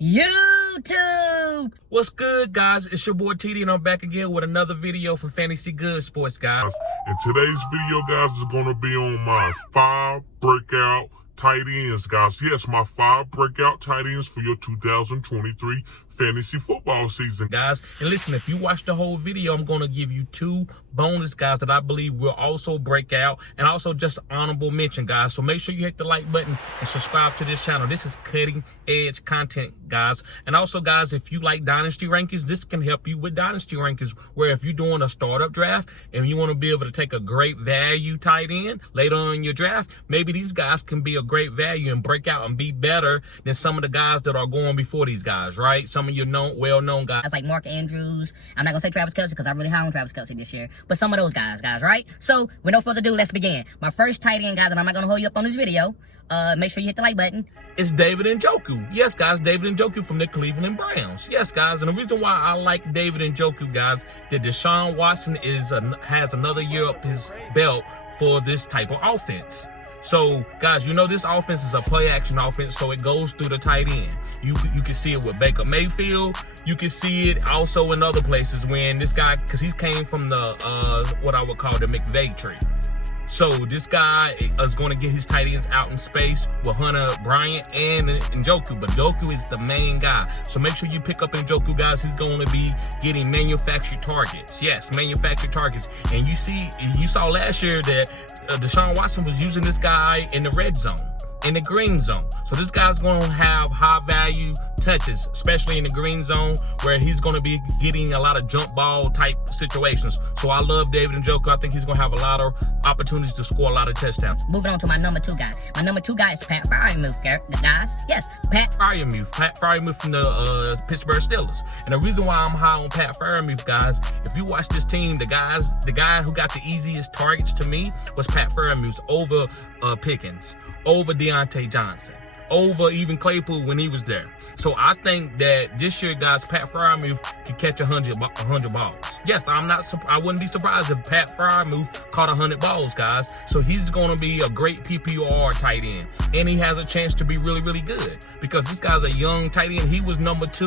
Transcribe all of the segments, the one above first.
YouTube. What's good, guys? It's your boy TD, and I'm back again with another video for Fantasy Good Sports, guys. And today's video, guys, is going to be on my 5 breakout tight ends, guys. Yes, my 5 breakout tight ends for your 2023 fantasy football season, guys. And listen, if you watch the whole video, I'm going to give you 2 bonus guys that I believe will also break out, and also just honorable mention, guys. So make sure you hit the like button and subscribe to this channel. This is cutting edge content, guys. And also, guys, if you like Dynasty rankings, this can help you with Dynasty rankings, where if you're doing a startup draft and you want to be able to take a great value tight end later on in your draft, maybe these guys can be a great value and break out and be better than some of the guys that are going before these guys, right? Some of your well-known guys. That's like Mark Andrews. I'm not going to say Travis Kelce because I really high on Travis Kelce this year. But some of those guys, right? So, with no further ado, let's begin. My first tight end, guys, and I'm not going to hold you up on this video. Make sure you hit the like button. It's David Njoku. Yes, guys, David Njoku from the Cleveland Browns. Yes, guys, and the reason why I like David Njoku, guys, that Deshaun Watson has another year up his belt for this type of offense. So, guys, you know this offense is a play-action offense, so it goes through the tight end. You can see it with Baker Mayfield. You can see it also in other places when this guy, because he came from the, what I would call the McVay tree. So this guy is going to get his tight ends out in space with Hunter Bryant and Njoku, but Njoku is the main guy. So make sure you pick up Njoku, guys. He's going to be getting manufactured targets. Yes, manufactured targets. And you saw last year that Deshaun Watson was using this guy in the red zone, in the green zone. So this guy's going to have high value touches, especially in the green zone, where he's going to be getting a lot of jump ball type situations. So I love David Njoku. I think he's going to have a lot of opportunities to score a lot of touchdowns. Moving on to my number 2 guy. My number 2 guy is Pat Freiermuth, guys. Yes, Pat Freiermuth from the Pittsburgh Steelers. And the reason why I'm high on Pat Freiermuth, guys, if you watch this team, the guy who got the easiest targets to me was Pat Freiermuth over Pickens, over Deontay Johnson, over even Claypool when he was there. So I think that this year, guys, Pat Freiermuth can catch 100 balls. Yes, I wouldn't be surprised if Pat Freiermuth caught 100 balls, guys. So he's going to be a great PPR tight end, and he has a chance to be really, really good because this guy's a young tight end. He was number 2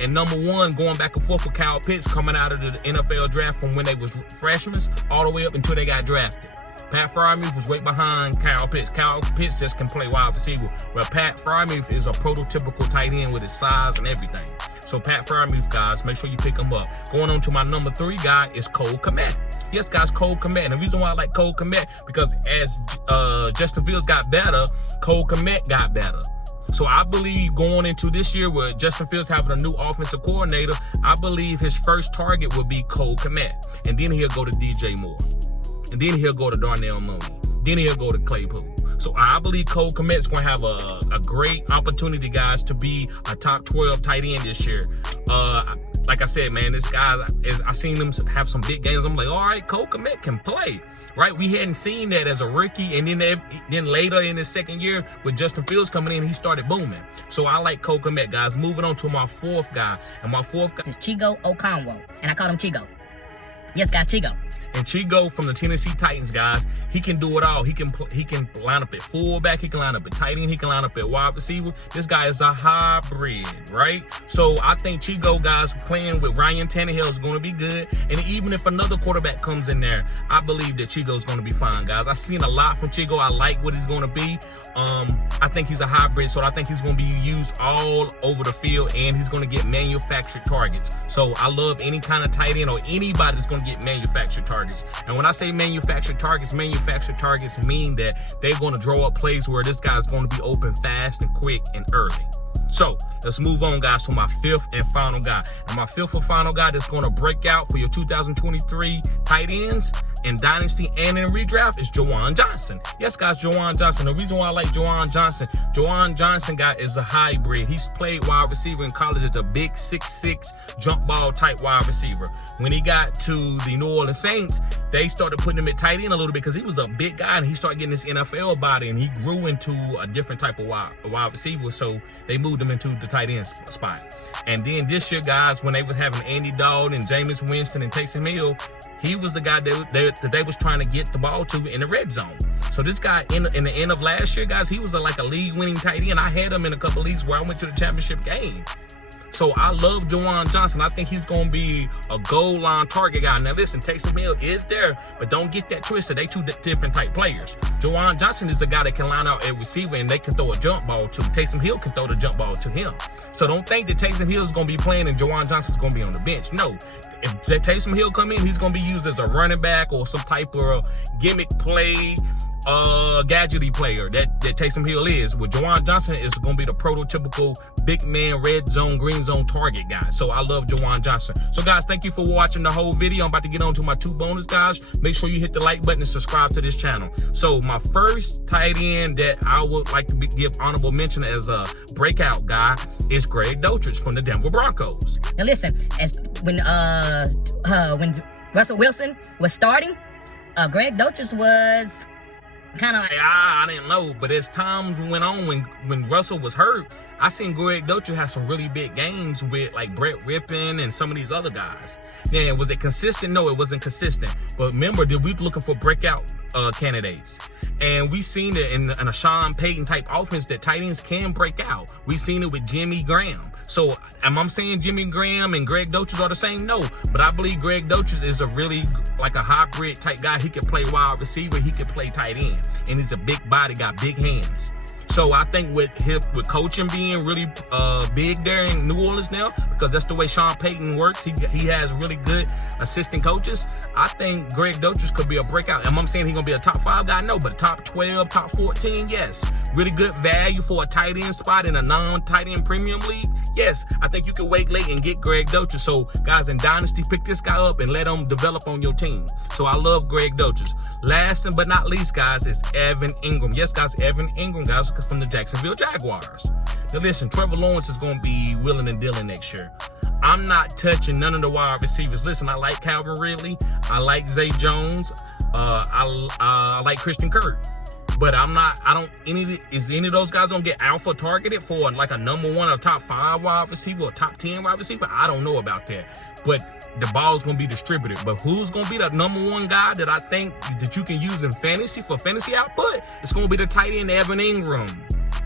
and number 1 going back and forth with Kyle Pitts coming out of the NFL draft from when they was freshmen all the way up until they got drafted. Pat Freiermuth was right behind Kyle Pitts. Kyle Pitts just can play wide receiver, where Pat Freiermuth is a prototypical tight end with his size and everything. So Pat Freiermuth, guys, make sure you pick him up. Going on to my number 3 guy is Cole Kmet. Yes, guys, Cole Kmet. And the reason why I like Cole Kmet, because as Justin Fields got better, Cole Kmet got better. So I believe going into this year with Justin Fields having a new offensive coordinator, I believe his first target will be Cole Kmet. And then he'll go to DJ Moore. And then he'll go to Darnell Mooney. Then he'll go to Claypool. So I believe Cole Kmet's going to have a great opportunity, guys, to be a top 12 tight end this year. Like I said, man, this guy, I seen him have some big games. I'm like, all right, Cole Kmet can play, right? We hadn't seen that as a rookie. And then later in his second year with Justin Fields coming in, he started booming. So I like Cole Kmet, guys. Moving on to my 4th guy. And my 4th guy is Chigo Okonkwo. And I call him Chigo. Yes, guys, Chigo. And Chigo from the Tennessee Titans, guys, he can do it all. He can line up at fullback. He can line up at tight end. He can line up at wide receiver. This guy is a hybrid, right? So I think Chigo, guys, playing with Ryan Tannehill is going to be good. And even if another quarterback comes in there, I believe that Chigo is going to be fine, guys. I've seen a lot from Chigo. I like what he's going to be. I think he's a hybrid, so I think he's going to be used all over the field, and he's going to get manufactured targets. So I love any kind of tight end or anybody that's going to get manufactured targets. And when I say manufactured targets mean that they're going to draw up plays where this guy's going to be open fast and quick and early. So let's move on, guys, to my 5th and final guy. And my 5th and final guy that's going to break out for your 2023 tight ends in Dynasty and in Redraft is Juwan Johnson. Yes, guys, Juwan Johnson. The reason why I like Juwan Johnson, guy, is a hybrid. He's played wide receiver in college as a big 6'6" jump ball type wide receiver. When he got to the New Orleans Saints, they started putting him at tight end a little bit because he was a big guy and he started getting his NFL body and he grew into a different type of wide receiver. So they moved him into the tight end spot. And then this year, guys, when they was having Andy Dalton and Jameis Winston and Taysom Hill, he was the guy that they was trying to get the ball to in the red zone. So this guy in the end of last year, guys, he was like a league-winning tight end. I had him in a couple leagues where I went to the championship game. So I love Juwan Johnson. I think he's going to be a goal line target guy. Now listen, Taysom Hill is there, but don't get that twisted. They two different type players. Juwan Johnson is the guy that can line out a receiver and they can throw a jump ball to. Taysom Hill can throw the jump ball to him. So don't think that Taysom Hill is going to be playing and Juwan Johnson is going to be on the bench. No. If Taysom Hill come in, he's going to be used as a running back or some type of gimmick play, gadgety player that Taysom Hill is. With Juwan Johnson is going to be the prototypical big man, red zone, green zone target guy. So I love Juwan Johnson. So guys, thank you for watching the whole video. I'm about to get on to my 2 bonus guys. Make sure you hit the like button and subscribe to this channel. So my first tight end that I would like to give honorable mention as a breakout guy is Greg Dulcich from the Denver Broncos. Now listen, when Russell Wilson was starting, Greg Dulcich was kind of like, I didn't know, but as times went on, when Russell was hurt, I seen Greg Dulcich have some really big games with like Brett Rippon and some of these other guys. Then was it consistent? No, it wasn't consistent. But remember, we looking for breakout candidates. And we seen it in a Sean Payton type offense that tight ends can break out. We seen it with Jimmy Graham. So am I saying Jimmy Graham and Greg Dulcich are the same? No, but I believe Greg Dulcich is a really like a hybrid type guy. He can play wide receiver. He can play tight end. And he's a big body, got big hands. So I think with coaching being really big there in New Orleans now, because that's the way Sean Payton works, he has really good assistant coaches. I think Greg Dulcich could be a breakout. Am I saying he's going to be a top 5 guy? No, but top 12, top 14, yes. Really good value for a tight end spot in a non-tight end premium league? Yes, I think you can wait late and get Greg Dulcich. So guys in Dynasty, pick this guy up and let him develop on your team. So I love Greg Dulcich. Last but not least, guys, is Evan Ingram. Yes, guys, Evan Ingram, guys, from the Jacksonville Jaguars. Now listen, Trevor Lawrence is going to be willing and dealing next year. I'm not touching none of the wide receivers. Listen, I like Calvin Ridley. I like Zay Jones. I like Christian Kirk. But is any of those guys gonna get alpha targeted for like a number 1 or top 5 wide receiver or top 10 wide receiver? I don't know about that. But the ball's gonna be distributed. But who's gonna be the number 1 guy that I think that you can use in fantasy for fantasy output? It's gonna be the tight end Evan Ingram.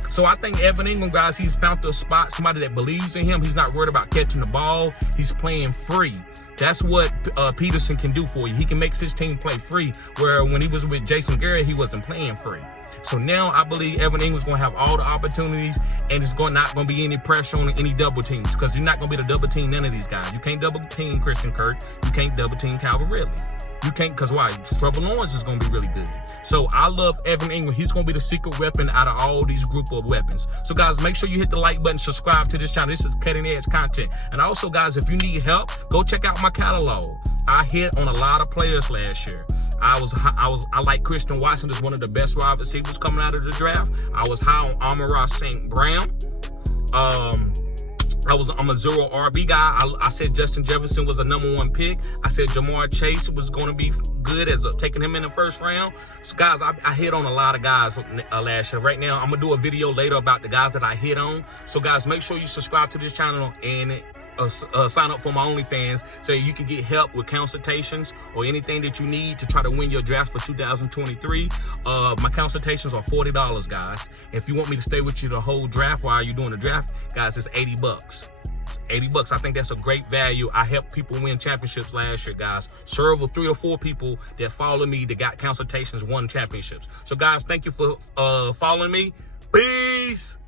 So I think Evan Ingram, guys, he's found the spot, somebody that believes in him. He's not worried about catching the ball. He's playing free. That's what Peterson can do for you. He can make his team play free, where when he was with Jason Garrett, he wasn't playing free. So now I believe Evan Ingram's going to have all the opportunities, and it's not going to be any pressure on any double teams, because you're not going to be able to double team none of these guys. You can't double team Christian Kirk. You can't double team Calvin Ridley. You can't, because why? Trevor Lawrence is going to be really good. So I love Evan Ingram. He's going to be the secret weapon out of all these group of weapons. So guys, make sure you hit the like button, subscribe to this channel. This is cutting edge content. And also, guys, if you need help, go check out my catalog. I hit on a lot of players last year. I like Christian Watson as one of the best wide receivers coming out of the draft. I was high on Amon-Ra St. Brown. I'm a 0 RB guy. I said Justin Jefferson was a number 1 pick. I said Jamar Chase was going to be good as taking him in the first round. So guys, I hit on a lot of guys last year. Right now, I'm gonna do a video later about the guys that I hit on. So guys, make sure you subscribe to this channel and sign up for my OnlyFans so you can get help with consultations or anything that you need to try to win your draft for 2023. My consultations are $40, guys. If you want me to stay with you the whole draft while you're doing the draft, guys, it's $80. $80. I think that's a great value. I helped people win championships last year, guys. Several 3 or 4 people that follow me that got consultations won championships. So guys, thank you for following me. Peace.